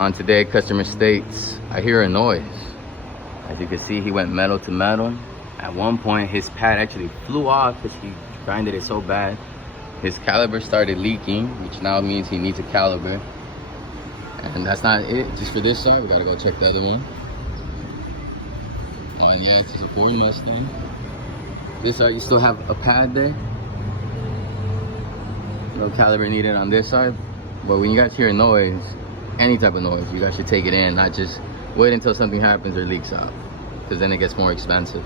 On today, customer states, I hear a noise. As you can see, he went metal to metal. At one point, his pad actually flew off because he grinded it so bad. His caliber started leaking, which now means he needs a caliber. And that's not it, just for this side. We gotta go check the other one. Oh, and yeah, it's a Ford Mustang. This side, you still have a pad there. No caliber needed on this side. But when you guys hear a noise, any type of noise, you guys should take it in, not just wait until something happens or leaks out, because then it gets more expensive.